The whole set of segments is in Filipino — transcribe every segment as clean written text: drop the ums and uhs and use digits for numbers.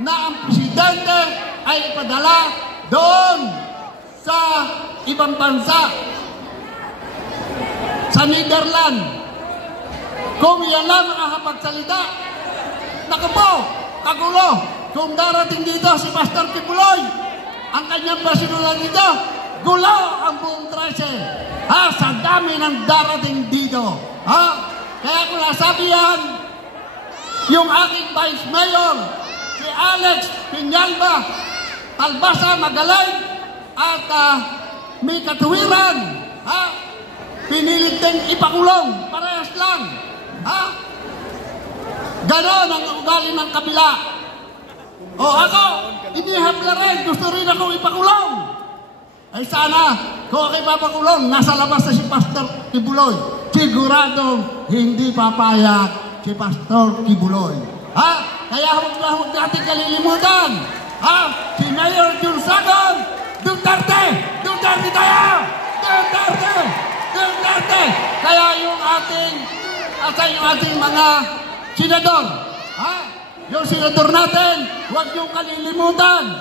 na ang presidente ay ipadala doon sa ibang bansa, sa Netherlands. Kung yan lang makakapagsalita, naku po, kagulo. Kung darating dito si Pastor Kibuloy, ang kanyang personalan dito, gulo ang buong 13. Sa dami ng darating dito. Kaya kung nasabi yan, yung aking Vice Mayor, si Alex Piñalba, talbasa, magaling, at may katuwiran, pinilit din ipakulong, parehas lang. Ganon ang ugali ng kabila. Ako, inihapla rin, gusto rin akong ipakulong. Ay sana, kung ako'y papakulong, nasa labas na si Pastor Kibuloy. Siguradong hindi papayag si Pastor Kibuloy. Kaya huwag natin kalilimutan. Si Mayor Junsagon, Duterte! Duterte tayo! Duterte! Duterte! Kaya yung ating mga senador, yung senador natin, huwag yung kalilimutan.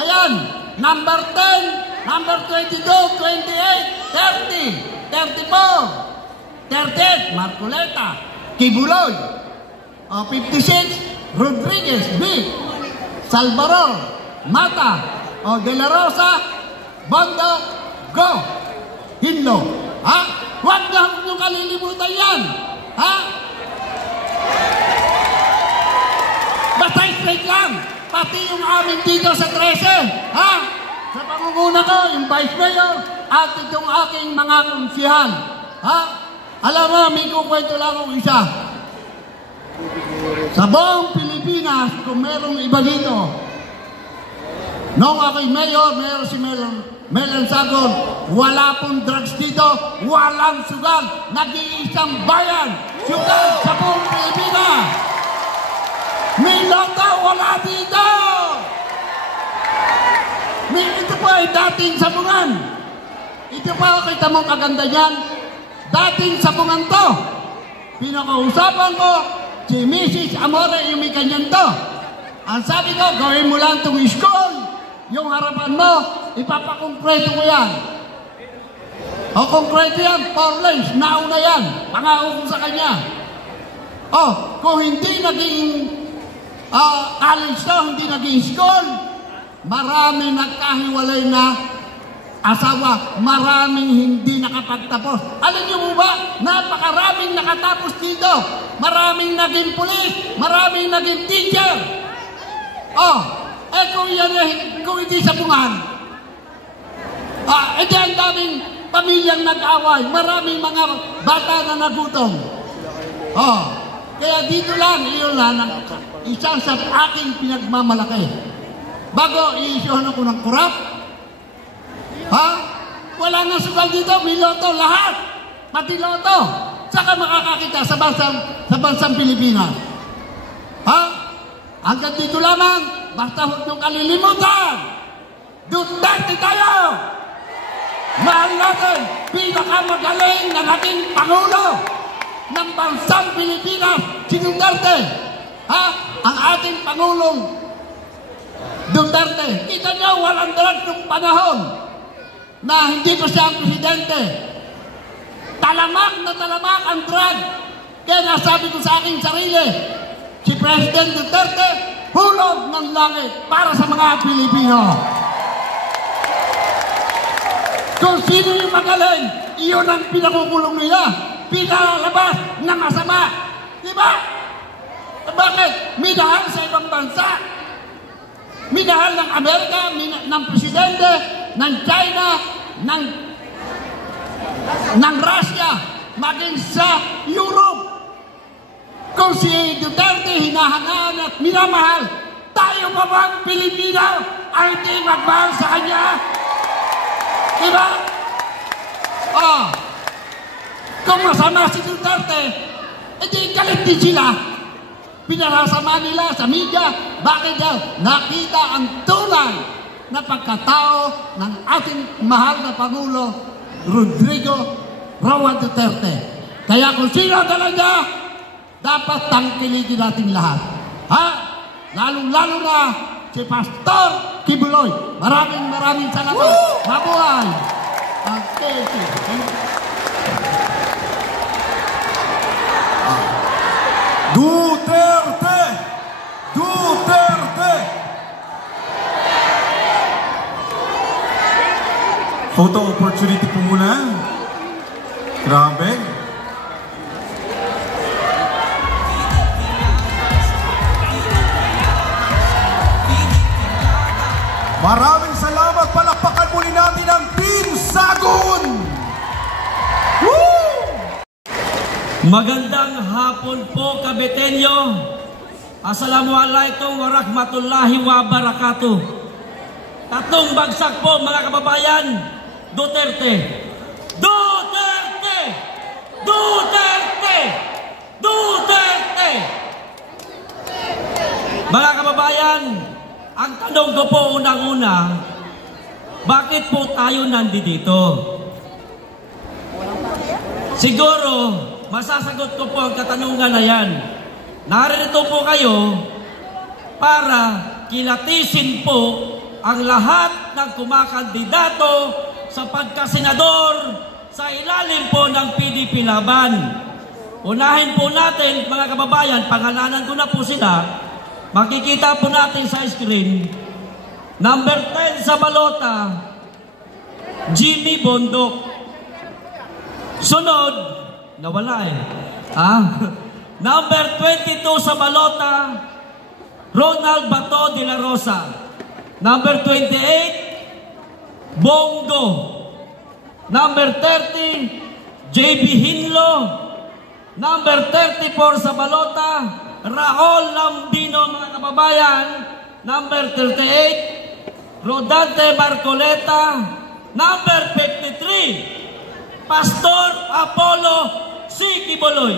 Ayan, number 10, number 22, 28, 30, 34, 38, Marcoleta, Kibuloy, 56, Rodriguez, B, Salvador, Mata, De La Rosa, Bondo, Go, Hinlo. Huwag na yung kalilimutan yan. Basta straight lang. Pati yung amin dito sa 13. Sa pangunguna ko, yung Vice Mayor, at itong aking mga konsihal. Alam mo, may kukwento lang akong isa. Sa buong Pilipinas, kung merong iba dito, noong ako'y mayor si Melan Sagon, wala pong drugs dito, walang sugal, nag-iisang bayan, sugal sa buong Pilipinas. May loto, wala dito. Ito po ay dating sabungan. Ito pa, kita mong kaganda niyan, dating sabungan to. Pinakausapan ko, si Mrs. Amore, yung may kanyan to. Ang sabi ko, gawin mo lang itong school. Yung harapan mo, ipapakongkreto ko yan. Konkreto yan, 4 lanes, nauna yan. Pangako ko sa kanya. Kung hindi naging college to, hindi naging school, maraming nagkahiwalay na asawa, maraming hindi nakapagtapos. Alam niyo mo ba, napakaraming nakatapos dito. Maraming naging pulis, maraming naging teacher. Kung hindi sabungan, ang daming pamilyang nag-away, maraming mga bata na nagutom. Kaya dito lang, iyon lang, isang sa aking pinagmamalaki. Bago i-isyohan ako ng kurap, wala nga sugal dito, may loto, lahat, pati loto. Saka makakakita sa bansang Pilipinas. Hanggang dito lamang, basta huwag niyong kalilimutan. Duterte tayo! Mahal natin, pinakamagaling na ating Pangulo ng bansang Pilipinas, si Duterte. Ang ating Pangulong Duterte. Kita niyo, walang dalag ng panahon na hindi pa siya ang presidente. Talamak na talamak ang drug. Kaya nasabi ko sa aking sarili, si President Duterte, hulog ng langit para sa mga Pilipino. Kung sino yung magaling, iyon ang pinakukulong nila. Pinalabas na masama. Diba? Bakit? Minahal sa ibang bansa. Minahal ng Amerika, ng Presidente, ng China, ng Russia, maging sa Europe. Kung si Duterte hinahangaan at minamahal, tayo pa bang Pilipino ay di magmahal sa kanya? Diba? Kung masama si Duterte, edi galit din sila. Pinarasama nila sa media. Bakit daw? Nakita ang tunay na pagkatao ng ating mahal na Pangulo, Rodrigo Roa Duterte. Kaya kung sino talaga, dapat tangkilikin natin lahat. lalong-lalo na si Pastor Kibuloy. Maraming salamat. Mabuhay! Duterte! Duterte! Photo opportunity po muna. Grabe. Maraming salamat. Palakpakan muli natin ang Team Sagun! Woo! Magandang hapon po, Kabetenyo. Assalamualaikum warahmatullahi wabarakatuh. Tatlong bagsak po, mga kababayan. Duterte. Duterte! Duterte! Duterte! Mga kababayan, ang tanong ko po unang-una, bakit po tayo nandito? Siguro, masasagot ko po ang katanungan na yan. Narito po kayo para kilatisin po ang lahat ng kumakandidato sa pagkasenador sa ilalim po ng PDP Laban. Unahin po natin, mga kababayan, pangalanan ko na po sila. Makikita po natin sa screen. Number 10 sa balota, Jimmy Bondok. Sunod, nawala Number 22 sa balota, Ronald Bato de la Rosa. Number 28, Bongo. Number 30, JB Hinlo. Number 34 sa balota, Raul Lambino, mga kababayan. Number 38, Rodante Marcoleta. Number 53, Pastor Apollo C. Kibuloy.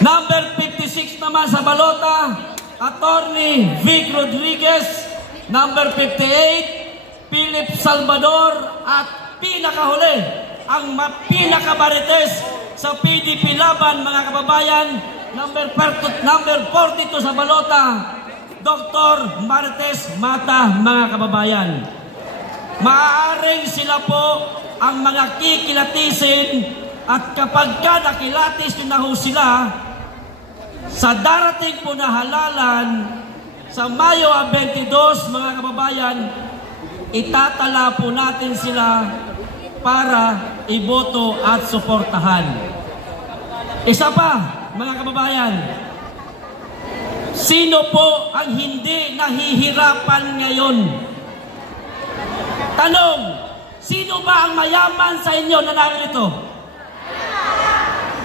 Number 56 naman sa balota, Attorney Vic Rodriguez. Number 58, Philip Salvador. At pinakahuli, ang pinakabarites sa PDP Laban, mga kababayan, number 42 sa balota, Dr. Marites Mata, mga kababayan. Maaaring sila po ang mga kikilatisin, at kapag ka nakilatis nyo na ho sila, sa darating po na halalan sa Mayo 22, mga kababayan, itatala po natin sila para iboto at suportahan. Isa pa, mga kababayan, sino po ang hindi nahihirapan ngayon? Tanong, sino ba ang mayaman sa inyo na narito?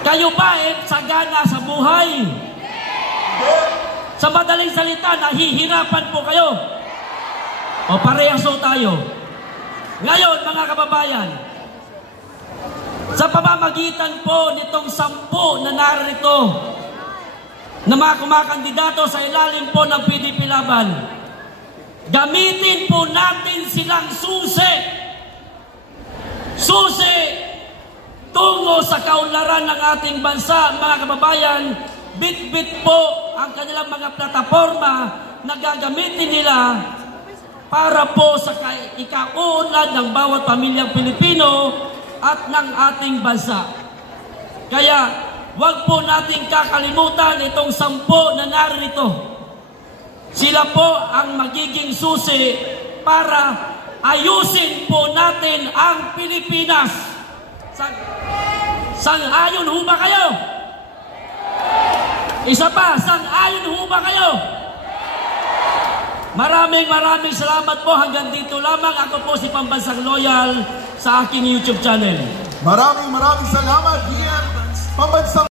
Kayo ba sagana sa buhay? Sa madaling salita, nahihirapan po kayo? O parehas po tayo? Ngayon, mga kababayan, sa pamamagitan po nitong 10 na narito na mga kumakandidato sa ilalim po ng PDP Laban, gamitin po natin silang susi tungo sa kaunlaran ng ating bansa, mga kababayan. Bit-bit po ang kanilang mga plataforma na gagamitin nila para po sa ikauunlad ng bawat pamilyang Pilipino at ng ating bansa. Kaya, wag po nating kakalimutan itong 10 na narito. Sila po ang magiging susi para ayusin po natin ang Pilipinas. Sang-ayon ho ba kayo? Isa pa, sang-ayon ho ba kayo? Maraming salamat po. Hanggang dito lamang. Ako po si Pambansang Loyal sa aking YouTube channel. Maraming salamat, Pambansang